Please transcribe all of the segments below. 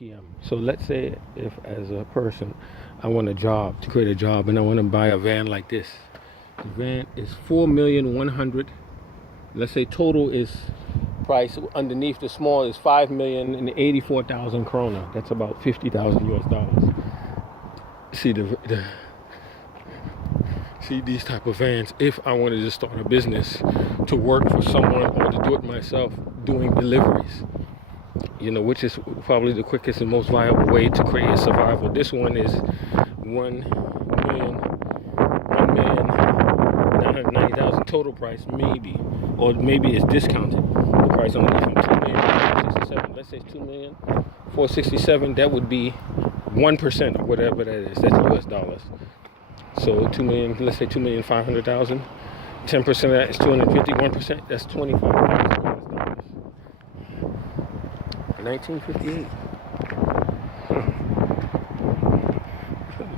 p.m. So let's say if as a person I want a job, to create a job, and I want to buy a van like this. The van is 4,100,000. Let's say total is price underneath the small is 5,084,000 krona. That's about 50,000 US dollars. See see these type of vans. If I wanted to start a business to work for someone or to do it myself, doing deliveries, which is probably the quickest and most viable way to create a survival. This one is 1,990,000 total price, maybe, or maybe it's discounted. The price on this one, 2,467,000. Let's say it's 2,467,000. That would be 1% of whatever that is. That's US dollars. So 2 million. Let's say 2,500,000. 10% of that is 250. 1%. That's 25,000 US dollars. 1958.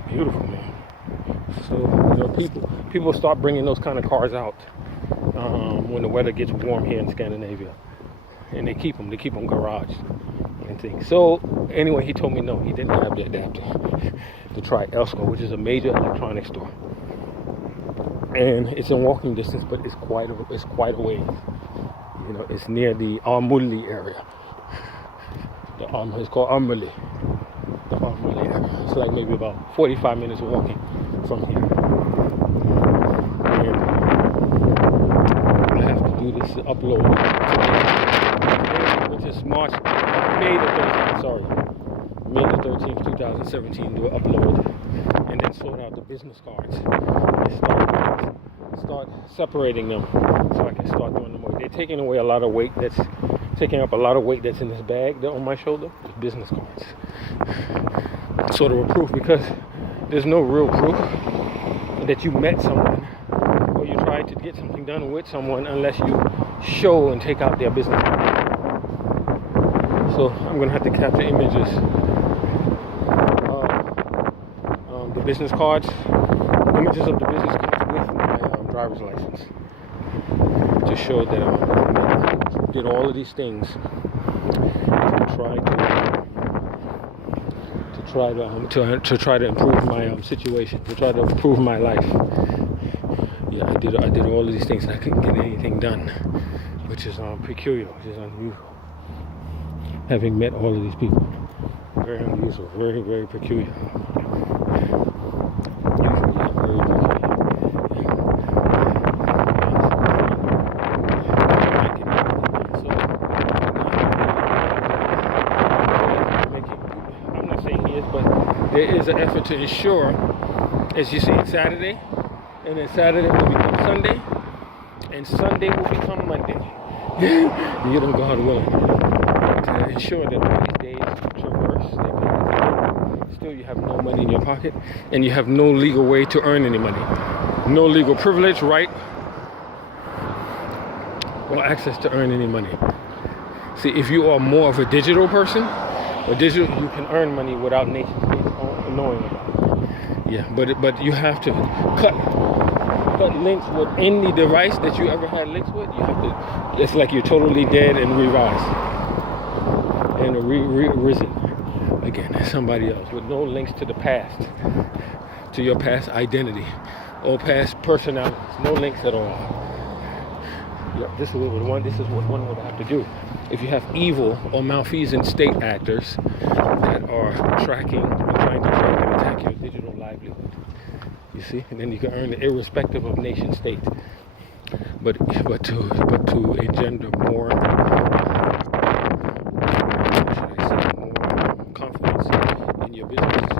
Beautiful, man. So people start bringing those kind of cars out when the weather gets warm here in Scandinavia, and they keep them garaged and things. So anyway, he told me no, he didn't have the adapter to try Elsko, which is a major electronics store, and it's in walking distance, but it's quite a way. It's near the Armulli area. It's called Armulli. The Armulli area. It's like maybe about 45 minutes walking from here. And I have to do this upload today, which is May the 13th, 2017, do an upload, and then sort out the business cards and start separating them so I can start doing them more. They're taking away a lot of weight taking up a lot of weight that's in this bag there on my shoulder. It's business cards. Sort of a proof, because there's no real proof that you met someone or you tried to get something done with someone unless you show and take out their business card. So I'm going to have to capture images of the business cards, images of the business cards with my driver's license, to show that I did all of these things to try to improve my situation, to try to improve my life. Yeah, I did all of these things and I couldn't get anything done, which is peculiar, which is unusual. Having met all of these people, very unusual, very, very peculiar. There is an effort to ensure, as you see, it's Saturday, and then Saturday will become Sunday, and Sunday will become Monday. God willing, to ensure that all these days traverse. Still, you have no money in your pocket, and you have no legal way to earn any money, no legal privilege, right, or access to earn any money. See, if you are more of a digital person, you can earn money without nation states knowing about it. Yeah, but you have to cut links with any device that you ever had links with. You have to. It's like you're totally dead and revised and risen again as somebody else with no links to the past, to your past identity or past personalities. No links at all. Yeah, this is what one would have to do. If you have evil or malfeasant state actors that are trying to track and attack your digital livelihood, you see, and then you can earn it irrespective of nation state. But to engender more, more confidence in your business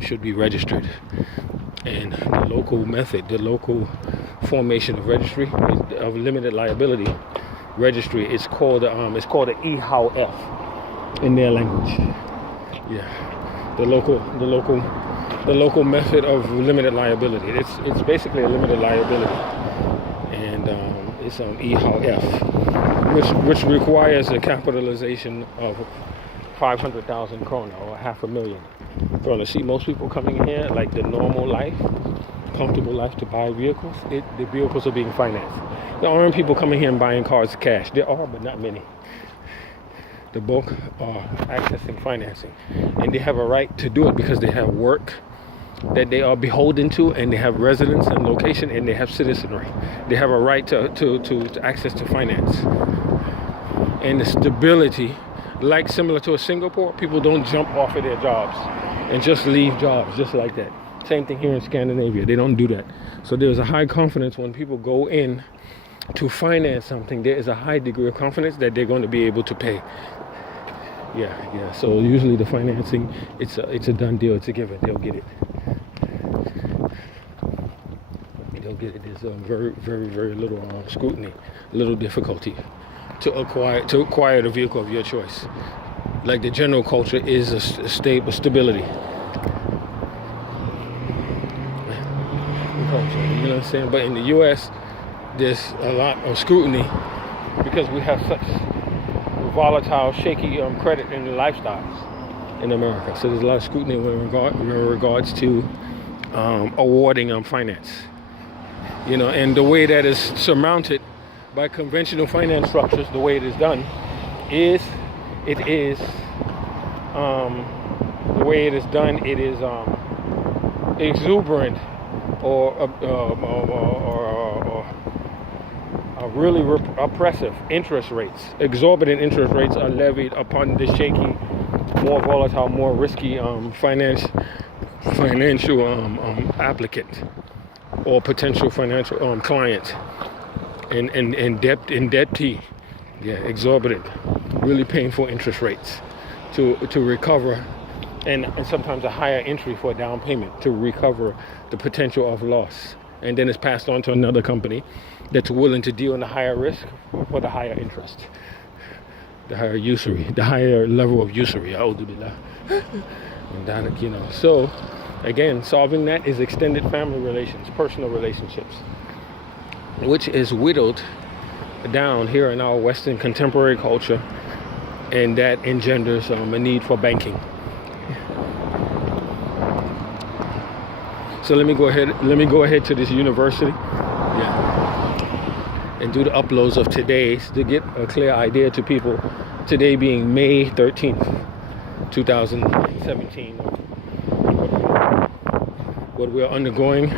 should be registered. And the local method, the local formation of registry of limited liability registry, it's called an EHOW-F in their language. Yeah, the local method of limited liability. It's basically a limited liability, and it's on EHOW-F, which requires a capitalization of 500,000 krona or 500,000 krona. See, most people coming in here, like the normal life, comfortable life, to buy vehicles. The vehicles are being financed. There aren't people coming here and buying cars cash. There are, but not many. The bulk are accessing financing, and they have a right to do it because they have work that they are beholden to, and they have residence and location, and they have citizenry. They have a right to access to finance. And the stability, like similar to a Singapore, people don't jump off of their jobs and just leave jobs just like that. Same thing here in Scandinavia. They don't do that. So there's a high confidence when people go in to finance something. There is a high degree of confidence that they're going to be able to pay. Yeah. So usually the financing, it's a done deal. It's a given. They'll get it. There's very, very, very little scrutiny, little difficulty to acquire the vehicle of your choice. Like the general culture is a stability. You know what I'm saying? But in the U.S., there's a lot of scrutiny because we have such volatile, shaky credit and lifestyles in America. So there's a lot of scrutiny in regards to awarding finance. You know, and the way that is surmounted by conventional finance structures, the way it is done, it is exuberant or really oppressive interest rates. Exorbitant interest rates are levied upon the shaky, more volatile, more risky financial applicant or potential financial client, and indebtee. Yeah, exorbitant, really painful interest rates to recover, and sometimes a higher entry for a down payment to recover the potential of loss, and then it's passed on to another company that's willing to deal in the higher risk for the higher interest, the higher usury, the higher level of usury. You know, so again, solving that is extended family relations, personal relationships, which is whittled down here in our Western contemporary culture, and that engenders a need for banking. So let me go ahead to this university, and do the uploads of today's to get a clear idea to people. Today being May 13th, 2017, what we're undergoing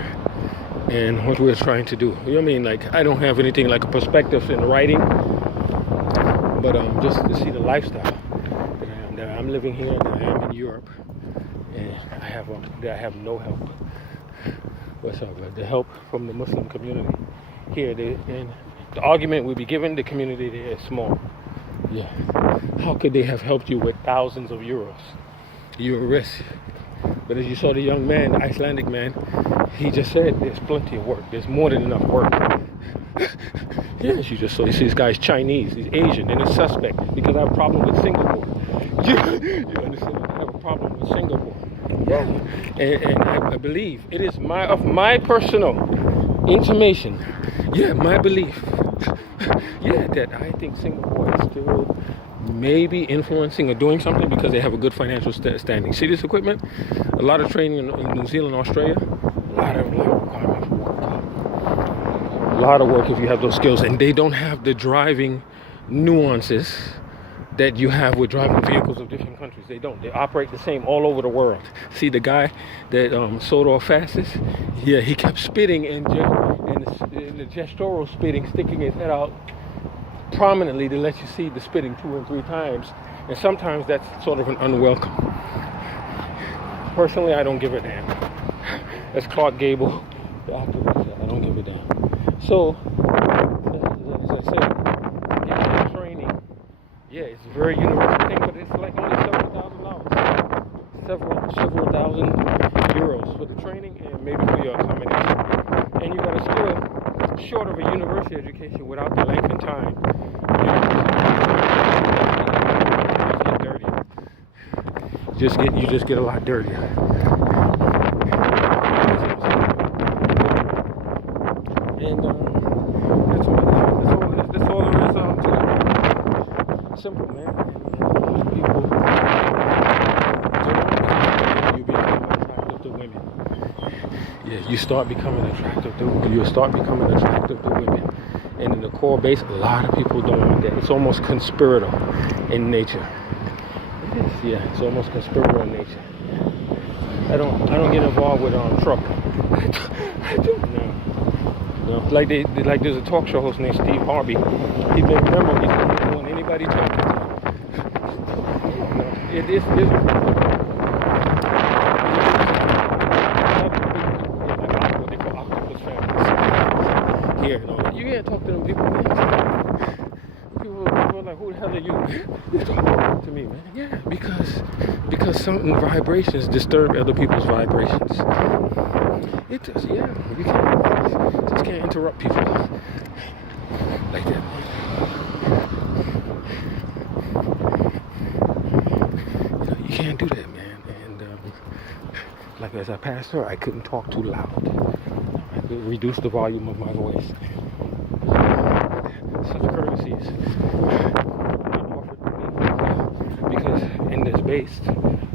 and what we're trying to do. You know what I mean? Like, I don't have anything like a perspective in writing, but just to see the lifestyle that I'm living here, that I am in Europe, and I have no help. What's up? The help from the Muslim community here, and the argument would be given: the community there is small. Yeah, how could they have helped you with thousands of euros? You're a risk. But as you saw the young man, the Icelandic man, he just said there's plenty of work. There's more than enough work. Yes, you just saw. You see, this guy's Chinese, he's Asian, and he's suspect because I have a problem with Singapore. You understand? I have a problem with Singapore. Yeah. And I believe it is my personal intimation. Yeah, my belief. Yeah, that I think Singapore is still maybe influencing or doing something because they have a good financial standing. See this equipment? A lot of training in New Zealand, Australia. A lot of requirements for work. A lot of work if you have those skills, and they don't have the driving nuances that you have with driving vehicles of different countries. They don't. They operate the same all over the world. See the guy that sold off fastest? Yeah, he kept spitting and the gestural spitting, sticking his head out prominently to let you see the spitting 2 and 3 times. And sometimes that's sort of an unwelcome. Personally, I don't give a damn. That's Clark Gable, the activist. I don't give a damn. So, as I said, getting training, yeah, it's a very universal thing, but it's like only several thousand euros for the training and maybe for your accommodation. And you got a still short of a university education without the length and time. You just get a lot dirtier. And that's all there is to that. Simple, man. And people you become attractive to women. Yeah, you start becoming attractive to women. And in the core base, a lot of people don't want that. It's almost conspiratorial in nature. It is, yeah, it's almost conspiratorial in nature. I don't get involved with Trump. I don't know. No. Like there's a talk show host named Steve Harvey. He made a memo because he didn't want anybody talking to him. No, it is what they call octopus families here and all that. You can't talk to them people, man. People are like, who the hell are you? You talking to me, man? Yeah, because certain vibrations disturb other people's vibrations. It does, yeah. You just can't interrupt people like that. You can't do that, man. And like as a pastor, I couldn't talk too loud. I could reduce the volume of my voice. Such courtesies not offered to me because in this based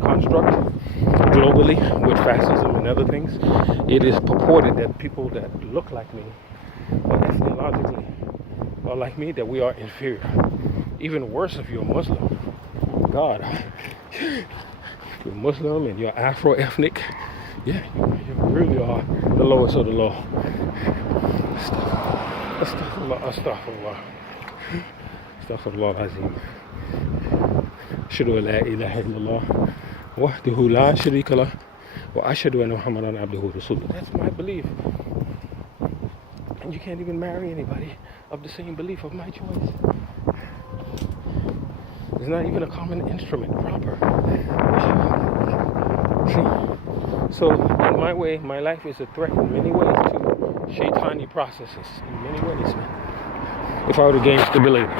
construct globally with fascism and other things, it is purported that people that look like me or ethnologically are like me, that we are inferior. Even worse if you're Muslim. God, you're Muslim and you're Afro-ethnic. Yeah, you really are the lowest of the low. Astaghfirullah. Astaghfirullah azim. Ashhadu an la ilaha illallah wahdahu la sharika lah wa ashhadu anna Muhammadan abduhu rasuluh. That's my belief. And you can't even marry anybody of the same belief of my choice. It's not even a common instrument, proper. So in my way, my life is a threat in many ways to shaitani processes. In many ways, man. If I were to gain stability.